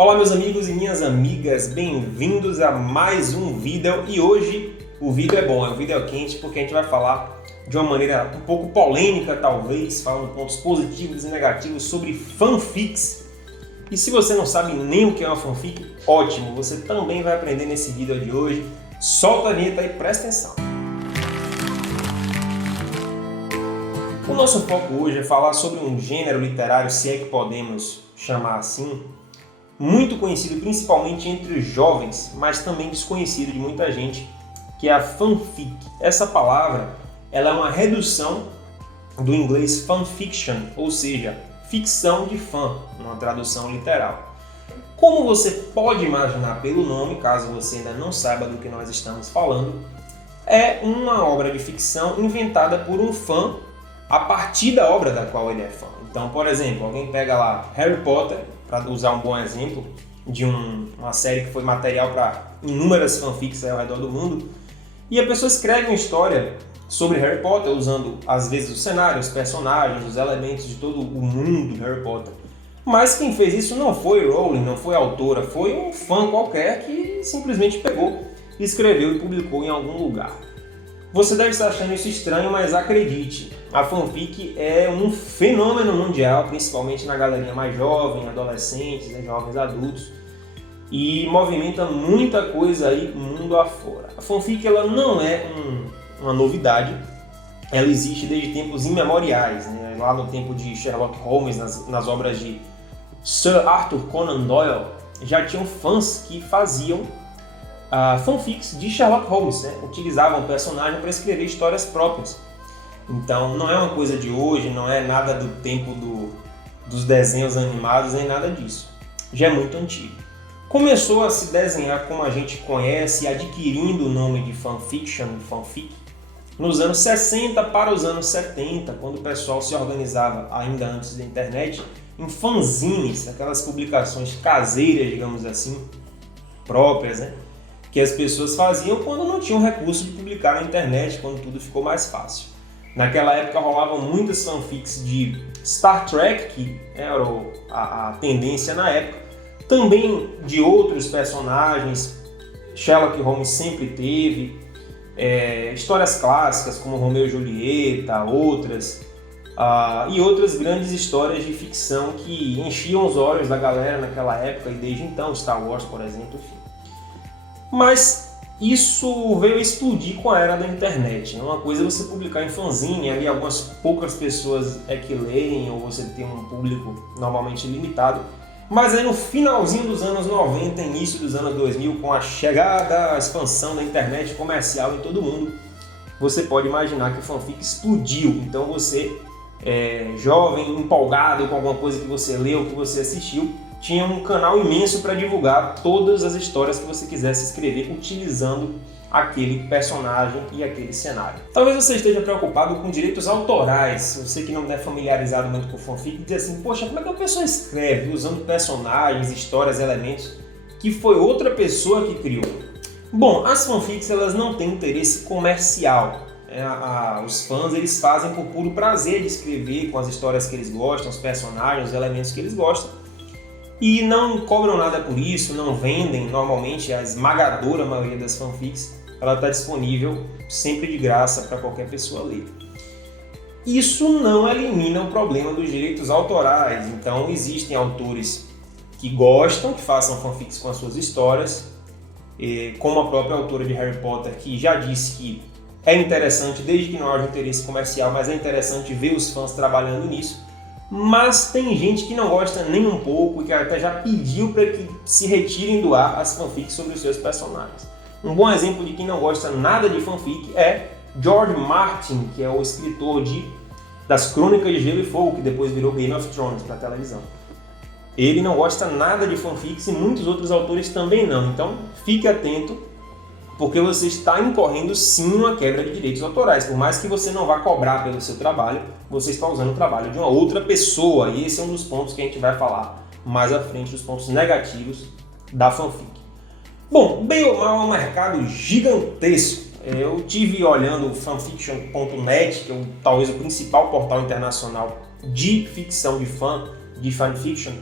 Olá meus amigos e minhas amigas, bem-vindos a mais um vídeo e hoje o vídeo é bom, é um vídeo quente porque a gente vai falar de uma maneira um pouco polêmica talvez, falando pontos positivos e negativos sobre fanfics. E se você não sabe nem o que é uma fanfic, ótimo, você também vai aprender nesse vídeo de hoje. Solta a vinheta e presta atenção. O nosso foco hoje é falar sobre um gênero literário, se é que podemos chamar assim, muito conhecido principalmente entre os jovens, mas também desconhecido de muita gente, que é a fanfic. Essa palavra ela é uma redução do inglês fanfiction, ou seja, ficção de fã, uma tradução literal. Como você pode imaginar pelo nome, caso você ainda não saiba do que nós estamos falando, é uma obra de ficção inventada por um fã a partir da obra da qual ele é fã. Então, por exemplo, alguém pega lá Harry Potter, para usar um bom exemplo de uma série que foi material para inúmeras fanfics ao redor do mundo, e a pessoa escreve uma história sobre Harry Potter usando, às vezes, o cenário, os personagens, os elementos de todo o mundo de Harry Potter. Mas quem fez isso não foi Rowling, não foi a autora, foi um fã qualquer que simplesmente pegou, escreveu e publicou em algum lugar. Você deve estar achando isso estranho, mas acredite, a fanfic é um fenômeno mundial, principalmente na galerinha mais jovem, adolescentes, jovens adultos, e movimenta muita coisa aí mundo afora. A fanfic ela não é uma novidade, ela existe desde tempos imemoriais, né? Lá no tempo de Sherlock Holmes, nas obras de Sir Arthur Conan Doyle, já tinham fãs que faziam fanfics de Sherlock Holmes, né? Utilizavam o personagem para escrever histórias próprias. Então não é uma coisa de hoje, não é nada do tempo dos desenhos animados, nem nada disso. Já é muito antigo. Começou a se desenhar como a gente conhece, adquirindo o nome de fanfiction, fanfic, nos anos 60 para os anos 70, quando o pessoal se organizava, ainda antes da internet, em fanzines, aquelas publicações caseiras, digamos assim, próprias, né? Que as pessoas faziam quando não tinham recurso de publicar na internet, quando tudo ficou mais fácil. Naquela época rolavam muitas fanfics de Star Trek, que era a tendência na época, também de outros personagens, Sherlock Holmes sempre teve, histórias clássicas como Romeu e Julieta, outras, e outras grandes histórias de ficção que enchiam os olhos da galera naquela época e desde então, Star Wars, por exemplo, enfim. Mas isso veio a explodir com a era da internet. Uma coisa é você publicar em fanzine, ali algumas poucas pessoas é que leem, ou você tem um público normalmente limitado. Mas aí no finalzinho dos anos 90, início dos anos 2000, com a chegada, a expansão da internet comercial em todo mundo, você pode imaginar que o fanfic explodiu. Então você, jovem, empolgado com alguma coisa que você leu, que você assistiu, tinha um canal imenso para divulgar todas as histórias que você quisesse escrever utilizando aquele personagem e aquele cenário. Talvez você esteja preocupado com direitos autorais, você que não é familiarizado muito com fanfic, diz assim, poxa, como é que a pessoa escreve usando personagens, histórias, elementos que foi outra pessoa que criou? Bom, as fanfics elas não têm interesse comercial. Os fãs eles fazem por puro prazer de escrever com as histórias que eles gostam, os personagens, os elementos que eles gostam. E não cobram nada por isso, não vendem. Normalmente a esmagadora maioria das fanfics ela está disponível sempre de graça para qualquer pessoa ler. Isso não elimina o problema dos direitos autorais. Então existem autores que gostam, que façam fanfics com as suas histórias, como a própria autora de Harry Potter, que já disse que é interessante, desde que não haja interesse comercial, mas é interessante ver os fãs trabalhando nisso. Mas tem gente que não gosta nem um pouco e que até já pediu para que se retirem do ar as fanfics sobre os seus personagens. Um bom exemplo de quem não gosta nada de fanfic é George Martin, que é o escritor das Crônicas de Gelo e Fogo, que depois virou Game of Thrones para televisão. Ele não gosta nada de fanfics e muitos outros autores também não. Então fique atento, porque você está incorrendo sim uma quebra de direitos autorais. Por mais que você não vá cobrar pelo seu trabalho, você está usando o trabalho de uma outra pessoa. E esse é um dos pontos que a gente vai falar mais à frente, os pontos negativos da fanfic. Bom, bem ou mal é um mercado gigantesco. Eu tive olhando o fanfiction.net, que é talvez o principal portal internacional de ficção de fanfiction,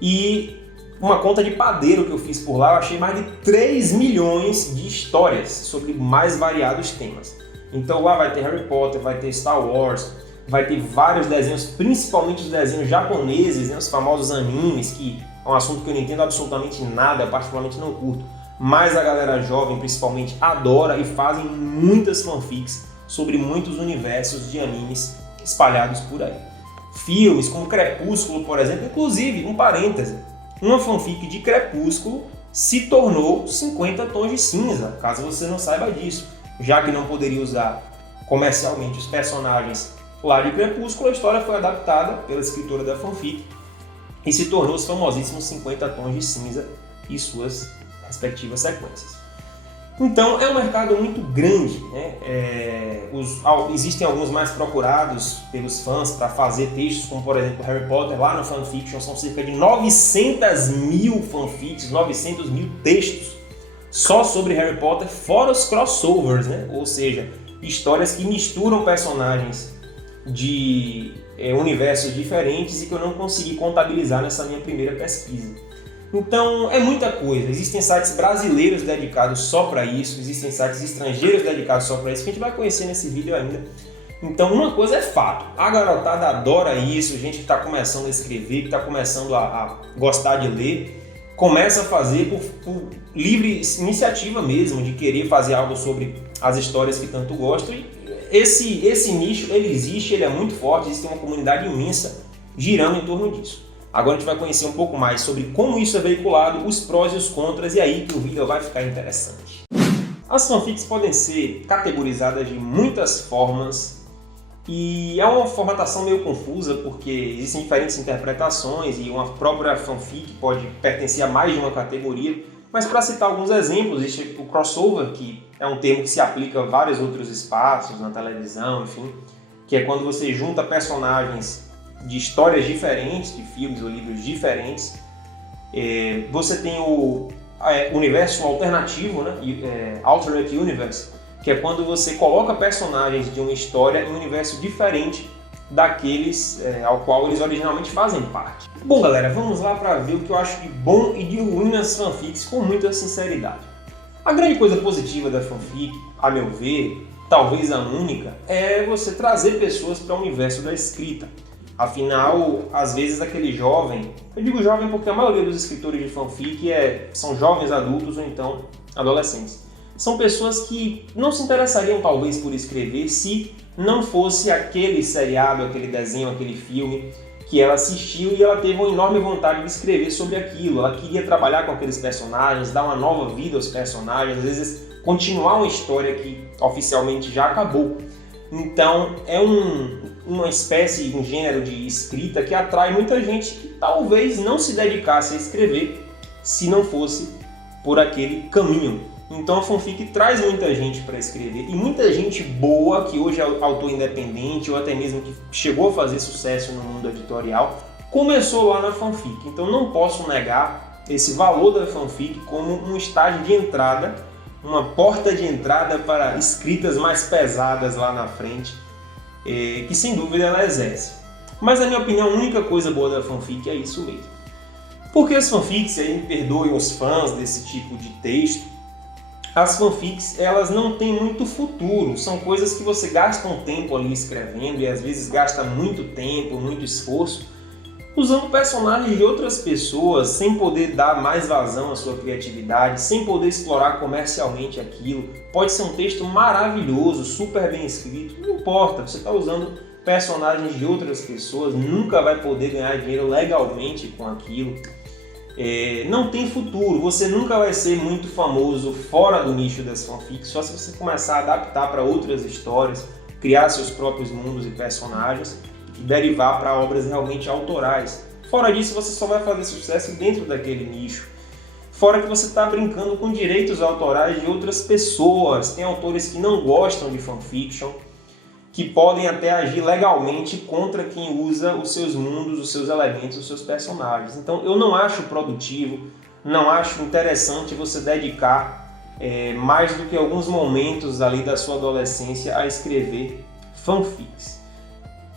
e uma conta de padeiro que eu fiz por lá, eu achei mais de 3 milhões de histórias sobre mais variados temas. Então lá vai ter Harry Potter, vai ter Star Wars, vai ter vários desenhos, principalmente os desenhos japoneses, né, os famosos animes, que é um assunto que eu não entendo absolutamente nada, particularmente não curto. Mas a galera jovem, principalmente, adora e fazem muitas fanfics sobre muitos universos de animes espalhados por aí. Filmes como Crepúsculo, por exemplo, inclusive, um parêntese, uma fanfic de Crepúsculo se tornou 50 Tons de Cinza, caso você não saiba disso. Já que não poderia usar comercialmente os personagens lá de Crepúsculo, a história foi adaptada pela escritora da fanfic e se tornou os famosíssimos 50 Tons de Cinza e suas respectivas sequências. Então é um mercado muito grande, né? Existem alguns mais procurados pelos fãs para fazer textos, como por exemplo Harry Potter, lá no Fanfiction são cerca de 900 mil fanfics, 900 mil textos só sobre Harry Potter, fora os crossovers, né? Ou seja, histórias que misturam personagens de universos diferentes e que eu não consegui contabilizar nessa minha primeira pesquisa. Então é muita coisa, existem sites brasileiros dedicados só para isso, existem sites estrangeiros dedicados só para isso, que a gente vai conhecer nesse vídeo ainda. Então uma coisa é fato, a garotada adora isso, gente que está começando a escrever, que está começando a gostar de ler, começa a fazer por livre iniciativa mesmo, de querer fazer algo sobre as histórias que tanto gostam. E esse nicho, ele existe, ele é muito forte, existe uma comunidade imensa girando em torno disso. Agora a gente vai conhecer um pouco mais sobre como isso é veiculado, os prós e os contras, e aí que o vídeo vai ficar interessante. As fanfics podem ser categorizadas de muitas formas e é uma formatação meio confusa porque existem diferentes interpretações e uma própria fanfic pode pertencer a mais de uma categoria, mas para citar alguns exemplos, existe o crossover, que é um termo que se aplica a vários outros espaços, na televisão, enfim, que é quando você junta personagens de histórias diferentes, de filmes ou livros diferentes. Você tem o universo alternativo, né? Alternate Universe, que é quando você coloca personagens de uma história em um universo diferente daqueles ao qual eles originalmente fazem parte. Bom, galera, vamos lá para ver o que eu acho de bom e de ruim nas fanfics com muita sinceridade. A grande coisa positiva da fanfic, a meu ver, talvez a única, é você trazer pessoas para o universo da escrita. Afinal, às vezes aquele jovem, eu digo jovem porque a maioria dos escritores de fanfic são jovens adultos ou então adolescentes. São pessoas que não se interessariam talvez por escrever se não fosse aquele seriado, aquele desenho, aquele filme que ela assistiu e ela teve uma enorme vontade de escrever sobre aquilo. Ela queria trabalhar com aqueles personagens, dar uma nova vida aos personagens, às vezes continuar uma história que oficialmente já acabou. Então é uma espécie, um gênero de escrita que atrai muita gente que talvez não se dedicasse a escrever se não fosse por aquele caminho. Então a fanfic traz muita gente para escrever e muita gente boa que hoje é autor independente ou até mesmo que chegou a fazer sucesso no mundo editorial, começou lá na fanfic. Então não posso negar esse valor da fanfic como um estágio de entrada, uma porta de entrada para escritas mais pesadas lá na frente, que sem dúvida ela exerce. Mas na minha opinião a única coisa boa da fanfic é isso mesmo. Porque as fanfics, e aí me perdoem os fãs desse tipo de texto, as fanfics elas não têm muito futuro, são coisas que você gasta um tempo ali escrevendo e às vezes gasta muito tempo, muito esforço, usando personagens de outras pessoas, sem poder dar mais vazão à sua criatividade, sem poder explorar comercialmente aquilo. Pode ser um texto maravilhoso, super bem escrito, não importa, você está usando personagens de outras pessoas, nunca vai poder ganhar dinheiro legalmente com aquilo. Não tem futuro, você nunca vai ser muito famoso fora do nicho das fanfics, só se você começar a adaptar para outras histórias, criar seus próprios mundos e personagens e derivar para obras realmente autorais. Fora disso, você só vai fazer sucesso dentro daquele nicho. Fora que você está brincando com direitos autorais de outras pessoas. Tem autores que não gostam de fanfiction, que podem até agir legalmente contra quem usa os seus mundos, os seus elementos, os seus personagens. Então eu não acho produtivo, não acho interessante você dedicar mais do que alguns momentos ali da sua adolescência a escrever fanfics.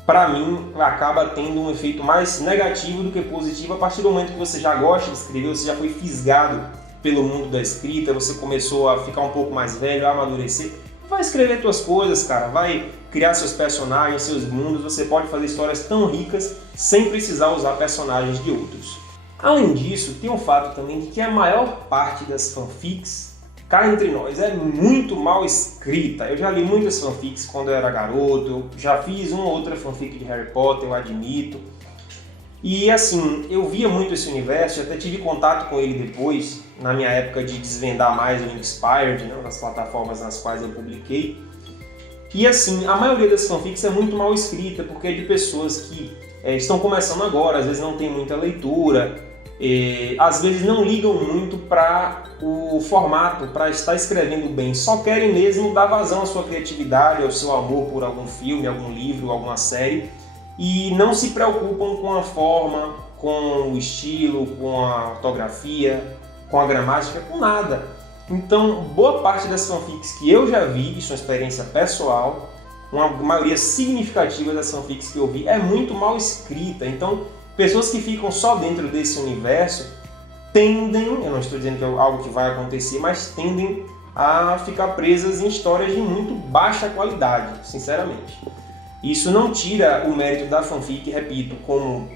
para mim, acaba tendo um efeito mais negativo do que positivo a partir do momento que você já gosta de escrever, você já foi fisgado pelo mundo da escrita, você começou a ficar um pouco mais velho, a amadurecer. Vai escrever suas coisas, cara, vai criar seus personagens, seus mundos, você pode fazer histórias tão ricas sem precisar usar personagens de outros. Além disso, tem um fato também de que a maior parte das fanfics, cá entre nós, é muito mal escrita. Eu já li muitas fanfics quando eu era garoto, eu já fiz uma ou outra fanfic de Harry Potter, eu admito. E assim, eu via muito esse universo, eu até tive contato com ele depois, na minha época de desvendar mais o Inspired, né, nas plataformas nas quais eu publiquei. E assim, a maioria das fanfics é muito mal escrita, porque é de pessoas que estão começando agora, às vezes não tem muita leitura, às vezes não ligam muito para o formato, para estar escrevendo bem, só querem mesmo dar vazão à sua criatividade, ao seu amor por algum filme, algum livro, alguma série, e não se preocupam com a forma, com o estilo, com a ortografia, com a gramática, com nada. Então, boa parte das fanfics que eu já vi, isso é uma experiência pessoal, uma maioria significativa das fanfics que eu vi é muito mal escrita. Então, pessoas que ficam só dentro desse universo tendem, eu não estou dizendo que é algo que vai acontecer, mas tendem a ficar presas em histórias de muito baixa qualidade, sinceramente. Isso não tira o mérito da fanfic, repito, como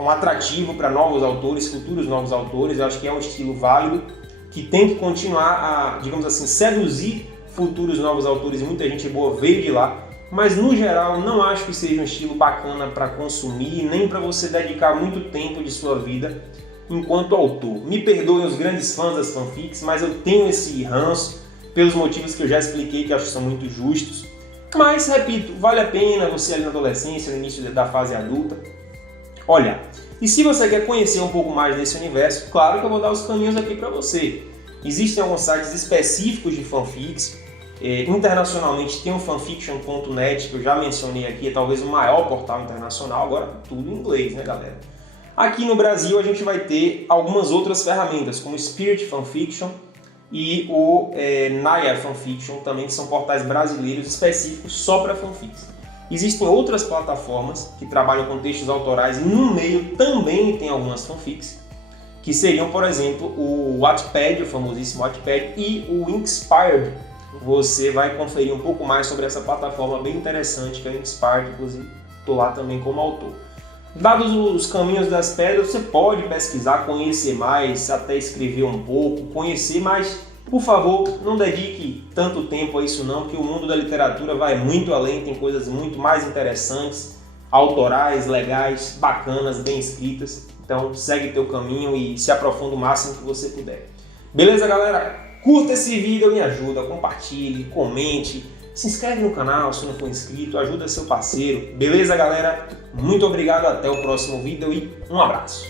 um atrativo para novos autores, futuros novos autores. Eu acho que é um estilo válido, que tem que continuar a, digamos assim, seduzir futuros novos autores, e muita gente boa veio de lá, mas no geral não acho que seja um estilo bacana para consumir, nem para você dedicar muito tempo de sua vida enquanto autor. Me perdoem os grandes fãs das fanfics, mas eu tenho esse ranço pelos motivos que eu já expliquei, que acho que são muito justos. Mas, repito, vale a pena você ali na adolescência, no início da fase adulta, olhar. E se você quer conhecer um pouco mais desse universo, claro que eu vou dar os caminhos aqui para você. Existem alguns sites específicos de fanfics. Internacionalmente tem o fanfiction.net, que eu já mencionei aqui, é talvez o maior portal internacional, agora tudo em inglês, né, galera? Aqui no Brasil a gente vai ter algumas outras ferramentas, como o Spirit Fanfiction e o Naya Fanfiction também, que são portais brasileiros específicos só para fanfics. Existem outras plataformas que trabalham com textos autorais e no meio também tem algumas fanfics, que seriam, por exemplo, o Wattpad, o famosíssimo Wattpad, e o Inspired. Você vai conferir um pouco mais sobre essa plataforma bem interessante que é o Inspired, inclusive estou lá também como autor. Dados os caminhos das pedras, você pode pesquisar, conhecer mais, até escrever um pouco, conhecer, mas, por favor, não dedique tanto tempo a isso não, que o mundo da literatura vai muito além, tem coisas muito mais interessantes, autorais, legais, bacanas, bem escritas. Então, segue teu caminho e se aprofunda o máximo que você puder. Beleza, galera? Curta esse vídeo, me ajuda, compartilhe, comente, se inscreve no canal se não for inscrito, ajuda seu parceiro. Beleza, galera? Muito obrigado, até o próximo vídeo e um abraço.